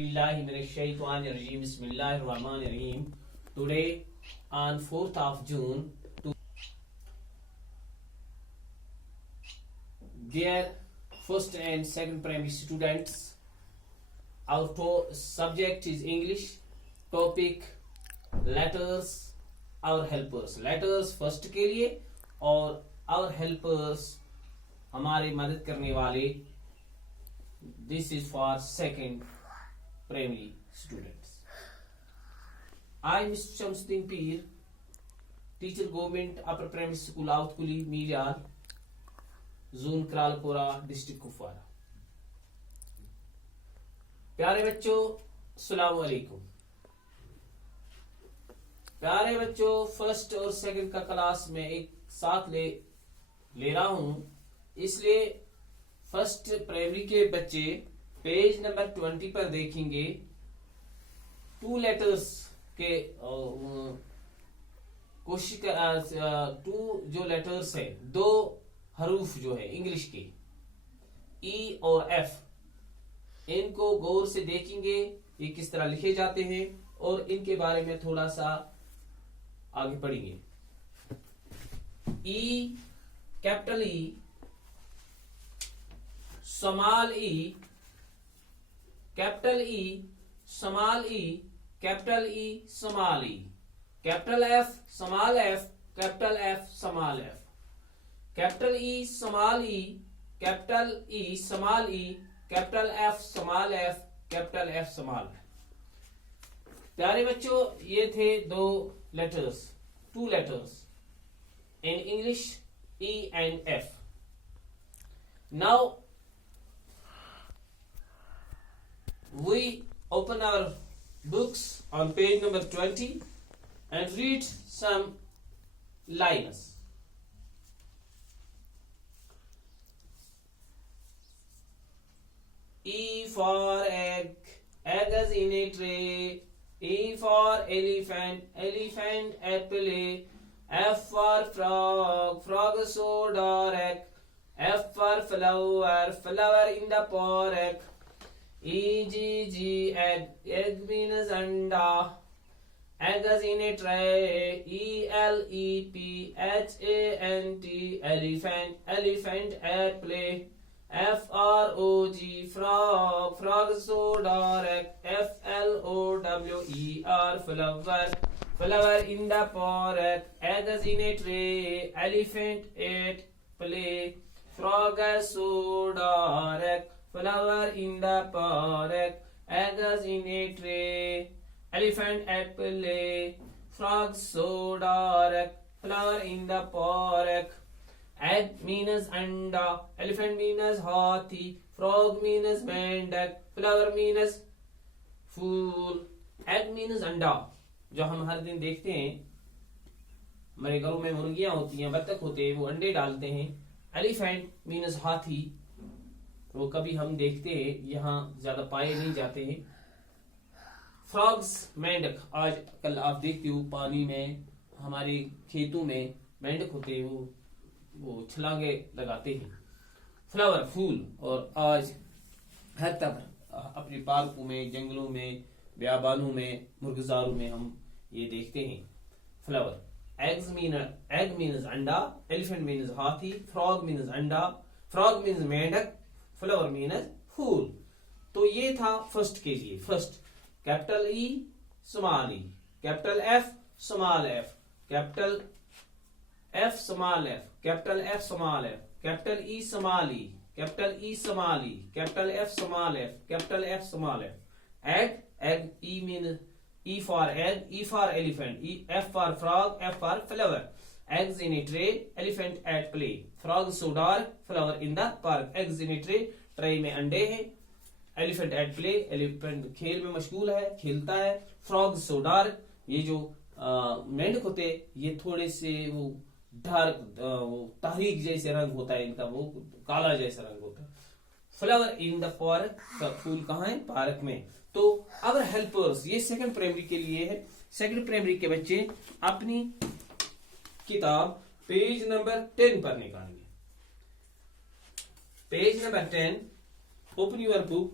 Bismillahirrahmanirrahim. Today on 4th of June, dear first and second primary students, our subject is English. Topic letters, our helpers. Letters first के लिए और our helpers हमारे मदद करने वाले. This is for second primary students. I, Mr. Shamsuddin Peer, teacher government upper primary school Outkuli, Miryal, zone Kralpura, district Kupwara. प्यारे बच्चों, अस्सलाम वालेकुम. प्यारे बच्चों, फर्स्ट और सेकंड का क्लास में एक साथ ले रहा हूं, इसलिए फर्स्ट प्राइमरी के बच्चे पेज नंबर 20 पर देखेंगे. टू लेटर्स के कोशिश टू जो लेटर्स है, दो हरूफ जो है इंग्लिश के ई और एफ, इनको गौर से देखेंगे ये किस तरह लिखे जाते हैं और इनके बारे में थोड़ा सा आगे पढ़ेंगे. E, capital E, small E, capital E, small E, capital E, small E, capital F, small F, capital F, small F, capital E, small E, capital E, small E, capital F, small F, capital F, small F. प्यारे बच्चों, ये थे दो letters, two letters in English, E and F. Now we open our books on page number 20 and read some lines. E for egg, egg is in a tray. E for elephant, elephant at play. F for frog, frog so dark. F for flower, flower in the park. E-G-G, egg, egg means anda. Egg is in a tray. E-L-E-P-H-A-N-T, elephant, elephant at play. F-R-O-G, frog, frog so dark. F-L-O-W-E-R, flower, flower in the park. Egg is in a tray, elephant at play. Frog is so dark, flower in the park. Egg is in a tray, elephant at play. Frog so dark, flower in the park. Egg means anda, elephant means hathi, frog means mendak, flower means fool. Egg means anda, जो हम हर दिन देखते हैं, हमारे घरों में मुर्गियां होती हैं, बत्तख होते हैं, वो अंडे डालते हैं. एलिफेंट मीन्स हाथी, वो कभी हम देखते हैं, यहाँ ज्यादा पाए नहीं जाते हैं. फ्रॉग्स, मेंढक, आज कल आप देखते हो पानी में, हमारे खेतों में मेंढक होते हैं, वो छलांगे लगाते हैं. फ्लावर, फूल, और आज हर तरफ अपने पार्कों में, जंगलों में, ब्याबानों में, मुर्गजारों में हम ये देखते हैं. फ्लावर. Egg means अंडा, elephant means हाथी, frog means अंडा, frog means मेंढक, flower means फूल. तो ये था फर्स्ट के लिए. First capital E, small E, capital F, small F, capital F, small F, capital F, small F, capital E, small E, capital E, small E, capital F, small F, capital F, small F. Egg, egg, E means E for egg, E for elephant, F for frog, F for flower. Eggs in a tray, elephant at play. Frog so dark, flower in the park. Eggs in a tray, tray में अंडे हैं. Elephant at play, elephant खेल में मशगूल है, खेलता है. Frog so dark, ये जो मेंढक होते, ये थोड़े से वो डार्क, तारीक जैसे रंग होता है इनका, वो काला जैसा रंग होता है. फ्लावर इन द पार्क, फूल कहाँ है? पार्क में. तो अवर हेल्पर्स, ये सेकंड प्राइमरी के लिए है. सेकंड प्राइमरी के बच्चे अपनी किताब पेज नंबर 10 पर निकालेंगे. Page number 10, open your book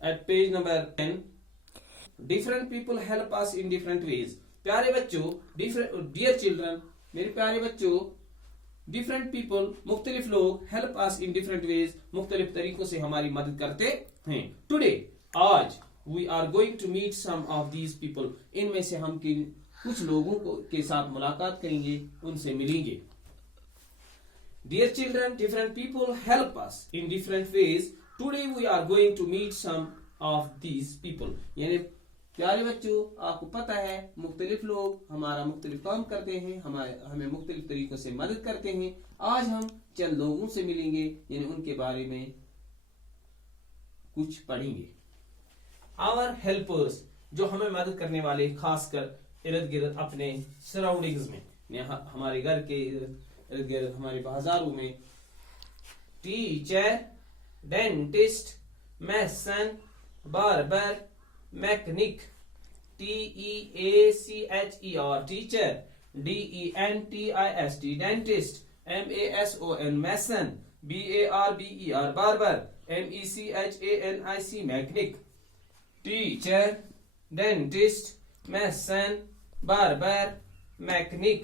at page number 10. Different people help us in different ways. प्यारे बच्चों, dear children, मेरे प्यारे बच्चों, different people, मुख्तलिफ लोग help us in different ways, मुख्तलिफ तरीकों से हमारी मदद करते हैं. Today, आज we are going to meet some of these people. इनमें से हम कुछ लोगों के साथ मुलाकात करेंगे, उनसे मिलेंगे. Dear children, different people help us in different ways. Today we are going to meet some of these people. यानी प्यारे बच्चों, आपको पता है मुख्तलिफ लोग हमारा मुख्तलिफ काम करते हैं, हमें मुख्तलिफ तरीकों से मदद करते हैं. आज हम चंद लोगों से मिलेंगे, यानी उनके बारे में कुछ पढ़ेंगे. Our helpers, जो हमें मदद करने वाले, खासकर इर्द गिर्द अपने सराउंडिंग्स में, हमारे घर के इर्द गिर्द, हमारे बाजारों में. Teacher, dentist, mason, barber, mechanic. TEACHER teacher, DENTIST dentist, MASON mason, BARBER barber, MECHANIC mechanic. Teacher, dentist, mason, barber, mechanic.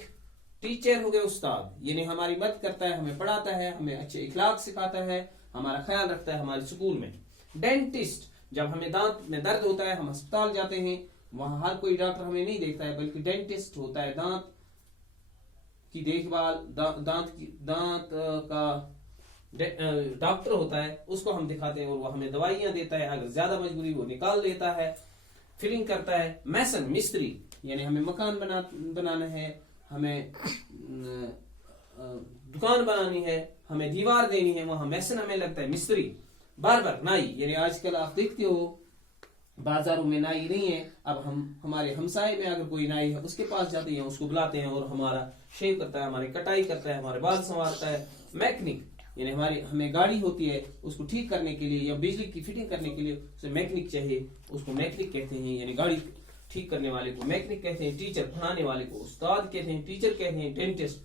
Teacher हो गए उस्ताद, यानी हमारी मदद करता है, हमें पढ़ाता है, हमें अच्छे इखलाक सिखाता है, हमारा ख्याल रखता है हमारे स्कूल में. डेंटिस्ट, जब हमें दांत में दर्द होता है हम अस्पताल जाते हैं, वहां हर कोई डॉक्टर हमें नहीं देखता है, बल्कि डेंटिस्ट होता है दांत की देखभाल, दांत का डॉक्टर होता है, उसको हम दिखाते हैं और वो हमें दवाइयां देता है. अगर ज्यादा मजबूरी वो निकाल देता है, फिलिंग करता है. मैसन, मिस्त्री, यानी हमें मकान बनाना है, हमें दुकान बनानी है, हमें दीवार देनी है, वहां मैसन हमें लगता है मिस्त्री. बार्बर, नाई, यानी आजकल आप देखते हो बाजारों में नाई नहीं है, अब हम हमारे हमसाए में अगर कोई नाई है उसके पास जाते हैं, उसको बुलाते हैं और हमारा शेव करता है, हमारी कटाई करता है, हमारे बाल संवारता है. मैकेनिक, यानी हमें गाड़ी होती है उसको ठीक करने के लिए या बिजली की फिटिंग करने के लिए उसे मैकेनिक चाहिए, उसको मैकेनिक कहते हैं, यानी गाड़ी ठीक करने वाले को मैकेनिक कहते हैं. टीचर, पढ़ाने वाले को उस्ताद कहते हैं, टीचर कहते हैं. डेंटिस्ट,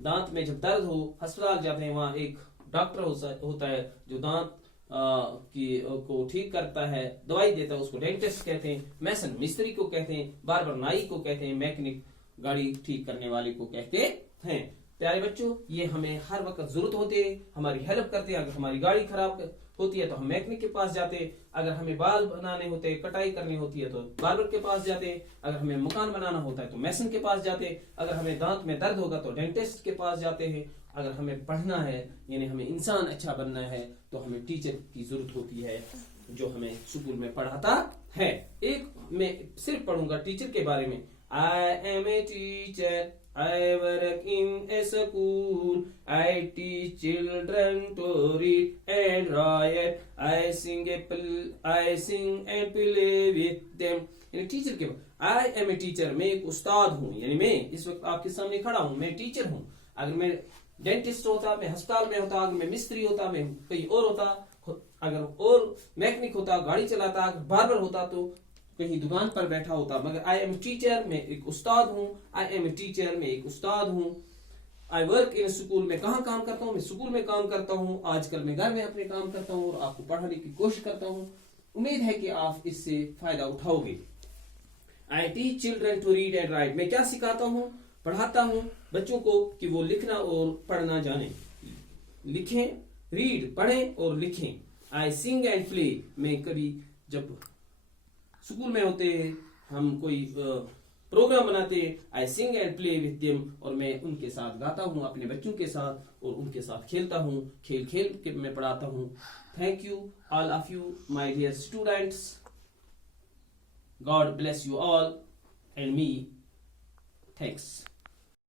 दांत में जब दर्द हो अस्पताल जाते हैं, वहां एक डॉक्टर होता है जो दांत को ठीक करता है, दवाई देता है, उसको डेंटिस्ट कहते हैं. मैसन, मिस्त्री को कहते हैं. बार्बर, नाई को कहते हैं. मैकेनिक, गाड़ी ठीक करने वाले को कहते हैं. प्यारे बच्चों, ये हमें हर वक्त जरूरत होती है, हमारी हेल्प करते हैं. अगर हमारी गाड़ी खराब होती है तो हम मैकेनिक के पास जाते हैं. अगर हमें बाल बनाने होते हैं, कटाई करनी होती है तो बार्बर के पास जाते हैं. अगर हमें मकान बनाना होता है तो मैसन के पास जाते हैं. अगर हमें दांत में दर्द होगा तो डेंटिस्ट के पास जाते हैं. अगर हमें पढ़ना है, यानी हमें इंसान अच्छा बनना है, तो हमें टीचर की जरूरत होती है जो हमें स्कूल में पढ़ाता है. एक मैं सिर्फ पढ़ूंगा टीचर के बारे में. I am a teacher, I work in a school. I teach children to read and write. I sing and play with them. यानी टीचर के I am a teacher, मैं एक उस्ताद हूँ, यानी मैं इस वक्त आपके सामने खड़ा हूँ, मैं टीचर हूँ. अगर मैं डेंटिस्ट होता, मैं अस्पताल में होता, अगर मैं मिस्त्री होता, मैं कहीं और होता, अगर और मैकेनिक होता, गाड़ी चलाता, अगर बार्बर होता तो कहीं दुकान पर बैठा होता. मगर आई एम टीचर, मैं एक उस्ताद हूँ. आई एम ए टीचर, मैं एक उस्ताद हूँ. आई वर्क इन स्कूल, मैं कहाँ काम करता हूँ, मैं स्कूल में काम करता हूँ. आजकल मैं घर में अपने काम करता हूँ और आपको पढ़ाने की कोशिश करता हूँ. उम्मीद है कि आप इससे फायदा उठाओगे. I teach children to read and write, मैं क्या सिखाता हूँ, पढ़ाता हूँ बच्चों को कि वो लिखना और पढ़ना जाने. लिखें, रीड, पढ़ें और लिखें. आई सिंग एंड प्ले, मैं कभी जब स्कूल में होते हैं, हम कोई प्रोग्राम बनाते हैं, I sing and play with them, और मैं उनके साथ गाता हूँ अपने बच्चों के साथ और उनके साथ खेलता हूँ. खेल के मैं पढ़ाता हूँ. Thank you all of you my dear students. God bless you all and me. Thanks.